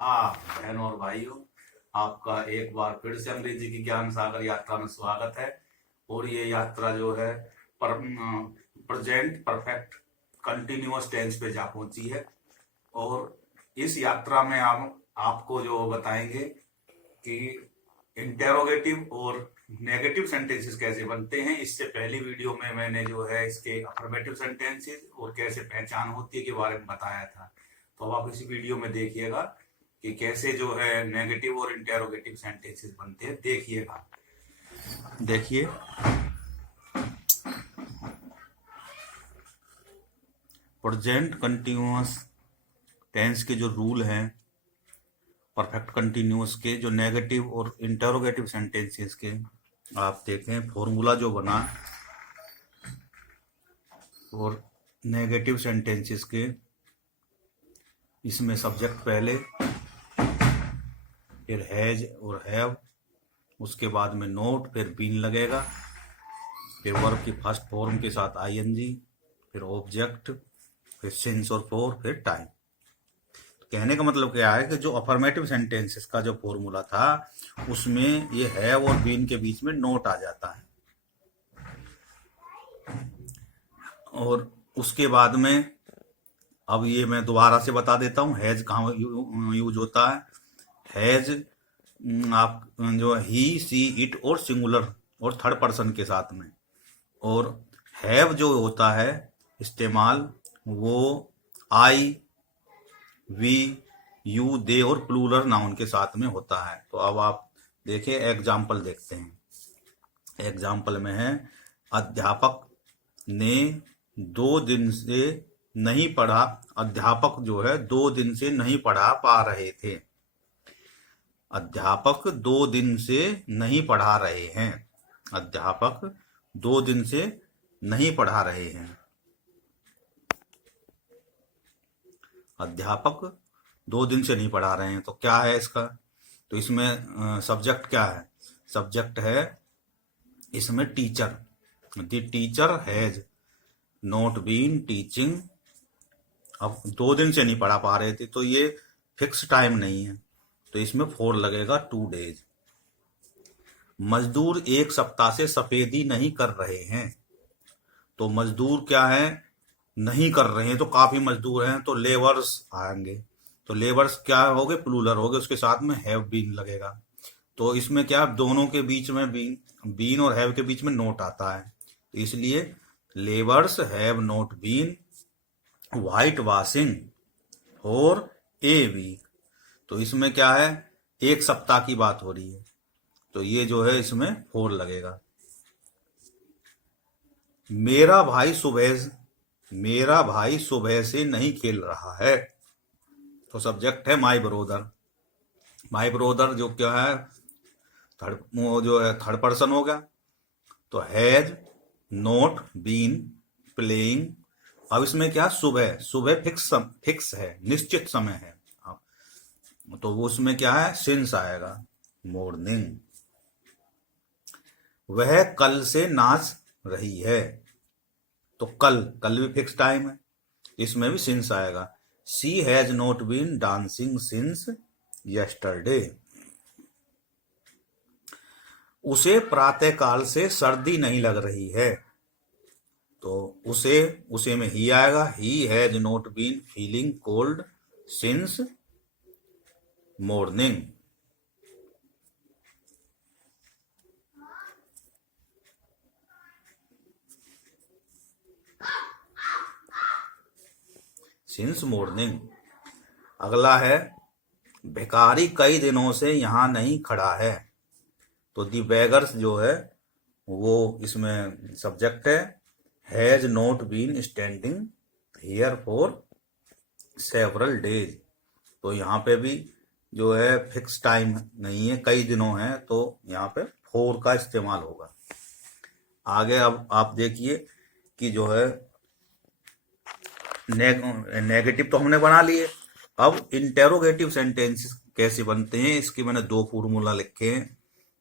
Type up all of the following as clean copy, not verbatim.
बहनों और भाइयों, आपका एक बार फिर से अंग्रेजी की ज्ञान सागर यात्रा में स्वागत है। और ये यात्रा जो है प्रेजेंट परफेक्ट कंटिन्यूअस टेंस पे जा पहुंची है। और इस यात्रा में हम आपको जो बताएंगे कि इंटेरोगेटिव और नेगेटिव सेंटेंसेस कैसे बनते हैं। इससे पहली वीडियो में मैंने जो है इसके अफर्मेटिव सेंटेंसेस और कैसे पहचान होती है के बारे में बताया था। तो अब आप इसी वीडियो में देखिएगा कि कैसे जो है नेगेटिव और इंटेरोगेटिव सेंटेंसेस बनते हैं। देखिएगा, देखिए प्रेजेंट कंटिन्यूअस टेंस के जो रूल हैं, परफेक्ट कंटिन्यूअस के जो नेगेटिव और इंटेरोगेटिव सेंटेंसेस के, आप देखें फॉर्मूला जो बना। और नेगेटिव सेंटेंसेस के इसमें सब्जेक्ट पहले, फिर हैज और हैव, उसके बाद में नोट, फिर बीन लगेगा, फिर वर्ब की फर्स्ट फॉर्म के साथ आईएनजी, फिर ऑब्जेक्ट, फिर सिंस और फॉर, फिर टाइम। तो कहने का मतलब क्या है कि जो अफर्मेटिव सेंटेंसेस का जो फॉर्मूला था उसमें ये हैव और बीन के बीच में नोट आ जाता है। और उसके बाद में अब ये मैं दोबारा से बता देता हूँ हैज कहाँ यूज होता है। हैज आप जो ही, सी, इट और सिंगुलर और थर्ड पर्सन के साथ में। और हैव जो होता है इस्तेमाल, वो आई, वी, यू, दे और प्लूरल नाउन के साथ में होता है। तो अब आप देखिए, एग्जाम्पल देखते हैं। एग्जाम्पल में है अध्यापक ने 2 दिन से नहीं पढ़ा। अध्यापक जो है 2 दिन से नहीं पढ़ा पा रहे थे। अध्यापक 2 दिन से नहीं पढ़ा रहे हैं। अध्यापक 2 दिन से नहीं पढ़ा रहे हैं। अध्यापक 2 दिन से नहीं पढ़ा रहे हैं, तो क्या है इसका? तो इसमें सब्जेक्ट क्या है? सब्जेक्ट है इसमें teacher. The teacher has not been teaching. अब 2 दिन से नहीं पढ़ा पा रहे थे, तो ये फिक्स टाइम नहीं है, तो इसमें 4 लगेगा, 2 डेज। मजदूर 1 सप्ताह से सफेदी नहीं कर रहे हैं। तो मजदूर क्या है? नहीं कर रहे हैं, तो काफी मजदूर हैं, तो लेबर्स आएंगे। तो लेबर्स क्या हो गए? प्लूरल हो गए, उसके साथ में हैव बीन लगेगा। तो इसमें क्या, दोनों के बीच में बीन और हैव के बीच में नोट आता है, तो इसलिए labours have not been white washing for a week. तो इसमें क्या है? 1 सप्ताह की बात हो रही है, तो ये जो है इसमें 4 लगेगा। मेरा भाई सुबह से नहीं खेल रहा है। तो सब्जेक्ट है माई ब्रोदर। माई ब्रोदर जो क्या है, थर्ड पर्सन हो गया। तो हैज नॉट बीन प्लेइंग। अब इसमें क्या, सुबह सुबह फिक्स है, निश्चित समय है, तो वो उसमें क्या है? सिंस आएगा, मॉर्निंग। वह कल से नाच रही है। तो कल भी फिक्स टाइम है, इसमें भी सिंस आएगा। She has not been dancing since yesterday. उसे प्रातःकाल से सर्दी नहीं लग रही है। तो उसे में ही आएगा। He has not been feeling cold since morning. Since morning. अगला है भिखारी कई दिनों से यहां नहीं खड़ा है। तो दी बेगर्स जो है वो इसमें सब्जेक्ट है। Has not been standing here for several days. तो यहाँ पे भी जो है फिक्स टाइम नहीं है, कई दिनों है, तो यहाँ पे 4 का इस्तेमाल होगा। आगे अब आप देखिए कि जो है नेगेटिव तो हमने बना लिए। अब इंटेरोगेटिव सेंटेंसेस कैसे बनते हैं, इसके मैंने 2 फॉर्मूला लिखे हैं।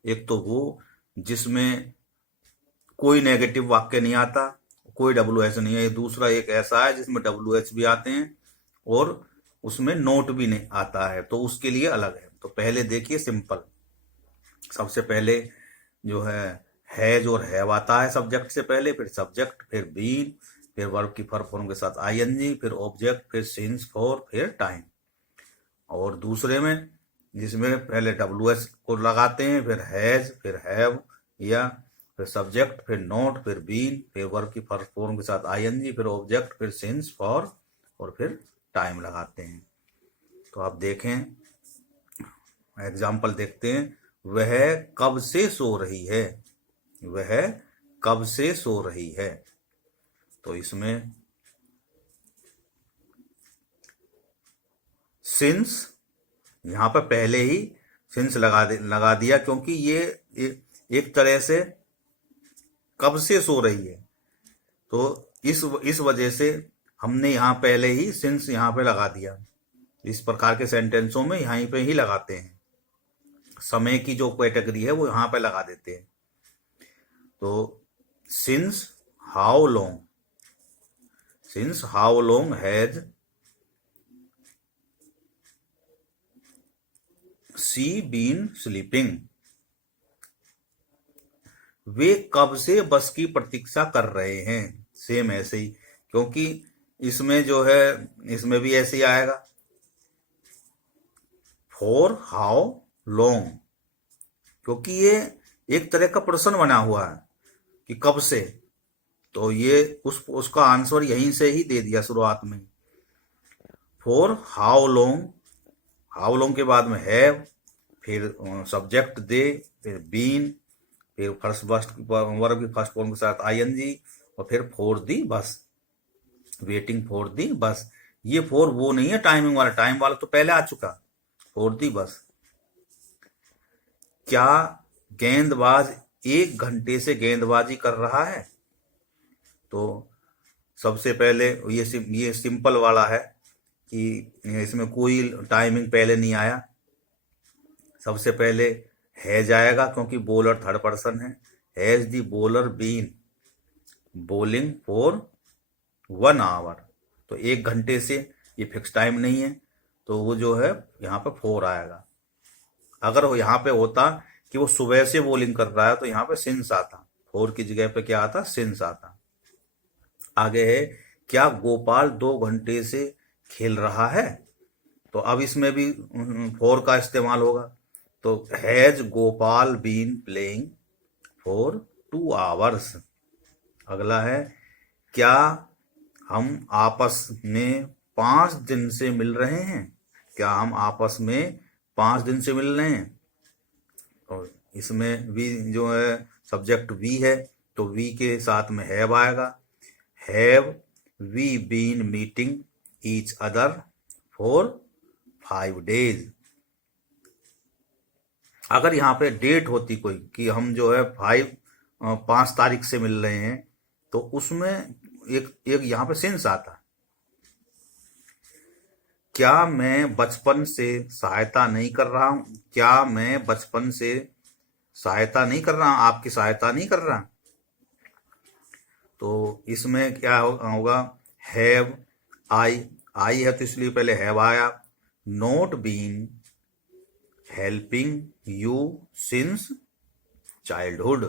एक तो वो जिसमें कोई नेगेटिव वाक्य नहीं आता, कोई WH नहीं है। दूसरा एक ऐसा है जिसमें WH भी आते हैं और उसमें नोट भी नहीं आता है, तो उसके लिए अलग है। तो पहले देखिए सिंपल, सबसे पहले जो हैज और हैव आता है सब्जेक्ट से पहले, फिर सब्जेक्ट, फिर बीन, फिर वर्ब की फर्स्ट फॉर्म के साथ आईएनजी, फिर ऑब्जेक्ट, फिर सिंस, फॉर, फिर टाइम। और दूसरे में जिसमें पहले WS को लगाते हैं, फिर हैज, फिर हैव, या फिर सब्जेक्ट, फिर नोट, फिर बीन, फिर वर्ब की फर्स्ट फॉर्म के साथ आईएनजी, फिर ऑब्जेक्ट, फिर सिंस, फॉर और फिर टाइम लगाते हैं। तो आप देखें, एग्जाम्पल देखते हैं। वह कब से सो रही है, वह कब से सो रही है। तो इसमें सिंस, यहां पर पहले ही सिंस लगा दिया, क्योंकि ये एक तरह से कब से सो रही है, तो इस वजह से हमने यहां पहले ही सिंस यहां पे लगा दिया। इस प्रकार के सेंटेंसों में यहीं पे ही लगाते हैं, समय की जो कैटेगरी है वो यहां पे लगा देते हैं। तो since how long has she been sleeping. वे कब से बस की प्रतीक्षा कर रहे हैं। सेम ऐसे ही, क्योंकि इसमें जो है, इसमें भी ऐसे ही आएगा, फॉर हाउ लॉन्ग, क्योंकि ये एक तरह का प्रश्न बना हुआ है कि कब से, तो ये उसका आंसर यहीं से ही दे दिया शुरुआत में। फॉर हाउ लॉन्ग के बाद में हैव, फिर सब्जेक्ट दे, फिर बीन, फिर वर्ब की फर्स्ट फॉर्म के साथ आईएनजी, और फिर फॉर दी बस, वेटिंग फॉर दी बस। ये फॉर वो नहीं है टाइमिंग वाला, टाइम वाला तो पहले आ चुका, फॉर दी बस। क्या गेंदबाज 1 घंटे से गेंदबाजी कर रहा है। तो सबसे पहले ये सिंपल वाला है कि इसमें कोई टाइमिंग पहले नहीं आया। सबसे पहले हैज आएगा, क्योंकि बॉलर थर्ड पर्सन है। Has the bowler been bowling for 1 hour, तो 1 घंटे से, ये फिक्स टाइम नहीं है, तो वो जो है यहाँ पे 4 आएगा। अगर वो यहाँ पे होता कि वो सुबह से बॉलिंग कर रहा है, तो यहाँ पे सिंस आता, 4 की जगह पे क्या आता, सिंस आता। आगे है, क्या गोपाल 2 घंटे से खेल रहा है। तो अब इसमें भी 4 का इस्तेमाल होगा। तो has Gopal been playing for 2 hours. अगला है, क्या हम आपस में 5 दिन से मिल रहे हैं। क्या हम आपस में 5 दिन से मिल रहे हैं। और इसमें वी जो है सब्जेक्ट वी है, तो वी के साथ में हैव आएगा। Have we been meeting each other for 5 days. अगर यहाँ पे डेट होती कोई कि हम जो है 5 तारीख से मिल रहे हैं, तो उसमें एक यहाँ पे सेंस आता। क्या मैं बचपन से सहायता नहीं कर रहा हूं। क्या मैं बचपन से सहायता नहीं कर रहा हूं, आपकी सहायता नहीं कर रहा। तो इसमें क्या होगा, हैव आई है, तो इसलिए पहले हैव आया। Not been helping you since childhood,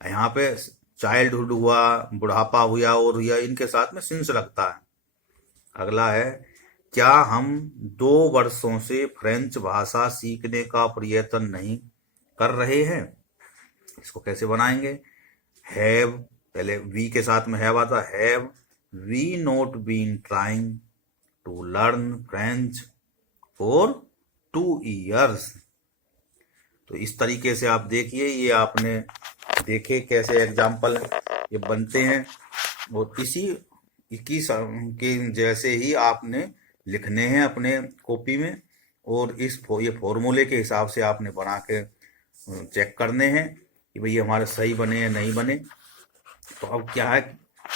यहाँ पे चाइल्डहुड हुआ, बुढ़ापा हुआ और हुआ, इनके साथ में सिंस लगता है। अगला है, क्या हम 2 वर्षों से फ्रेंच भाषा सीखने का प्रयत्न नहीं कर रहे हैं। इसको कैसे बनाएंगे, हैव, पहले वी के साथ में हैव आता, have we not been trying to learn French for 2 years। तो इस तरीके से आप देखिए, ये आपने देखे कैसे एग्जाम्पल ये बनते हैं, और इसी के जैसे ही आपने लिखने हैं अपने कॉपी में, और ये फॉर्मूले के हिसाब से आपने बना के चेक करने हैं कि भाई हमारे सही बने या नहीं बने। तो अब क्या है,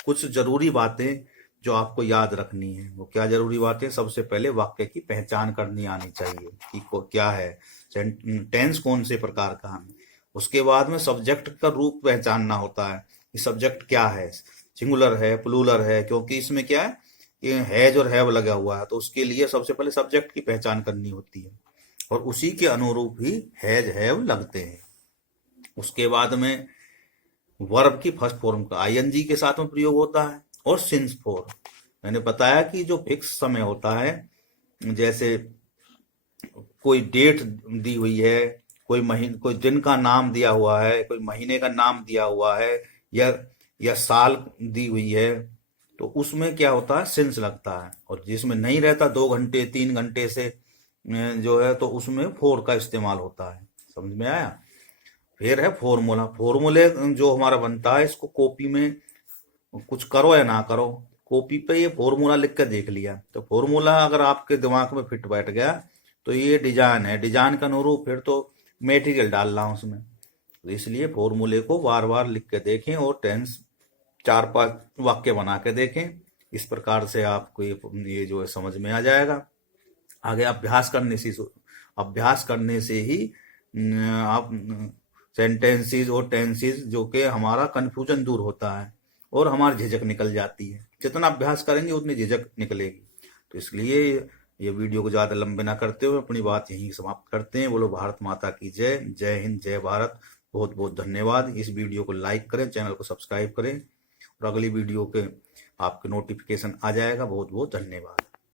कुछ जरूरी बातें जो आपको याद रखनी है। वो क्या जरूरी बातें, सबसे पहले वाक्य की पहचान करनी आनी चाहिए कि क्या है, टेंस कौन से प्रकार का है। उसके बाद में सब्जेक्ट का रूप पहचानना होता है कि सब्जेक्ट क्या है, सिंगुलर है, प्लूरल है, क्योंकि इसमें क्या है, कि हैज और हैव लगा हुआ है, तो उसके लिए सबसे पहले सब्जेक्ट की पहचान करनी होती है और उसी के अनुरूप ही हैज हैव लगते हैं। उसके बाद में वर्ब की फर्स्ट फॉर्म का आईएनजी के साथ में प्रयोग होता है और सिंस फॉर। मैंने बताया कि जो फिक्स समय होता है, जैसे कोई डेट दी हुई है, कोई दिन का नाम दिया हुआ है, कोई महीने का नाम दिया हुआ है, या साल दी हुई है, तो उसमें क्या होता है, सिंस लगता है। और जिसमें नहीं रहता 2 घंटे 3 घंटे से जो है, तो उसमें फोर का इस्तेमाल होता है। समझ में आया। फिर है फॉर्मूला। फॉर्मूले जो हमारा बनता है, इसको कॉपी में कुछ करो या ना करो, कॉपी पे ये फॉर्मूला लिख कर देख लिया, तो फॉर्मूला अगर आपके दिमाग में फिट बैठ गया तो ये डिजाइन है, डिजाइन का अनुरूप फिर तो मेटेरियल डाल रहा हूँ उसमें। तो इसलिए फॉर्मूले को बार बार लिख के देखें और टेंस 4-5 वाक्य बना के देखें। इस प्रकार से आपको ये जो है समझ में आ जाएगा। आगे अभ्यास करने से ही आप सेंटेंसेस और टेंसेस जो कि हमारा कंफ्यूजन दूर होता है और हमारी झिझक निकल जाती है। जितना अभ्यास करेंगे उतनी झिझक निकलेगी। तो इसलिए ये वीडियो को ज़्यादा लंबे ना करते हुए अपनी बात यहीं समाप्त करते हैं। बोलो भारत माता की जय। जय हिंद, जय भारत। बहुत बहुत धन्यवाद। इस वीडियो को लाइक करें, चैनल को सब्सक्राइब करें और अगली वीडियो के आपके नोटिफिकेशन आ जाएगा। बहुत बहुत धन्यवाद।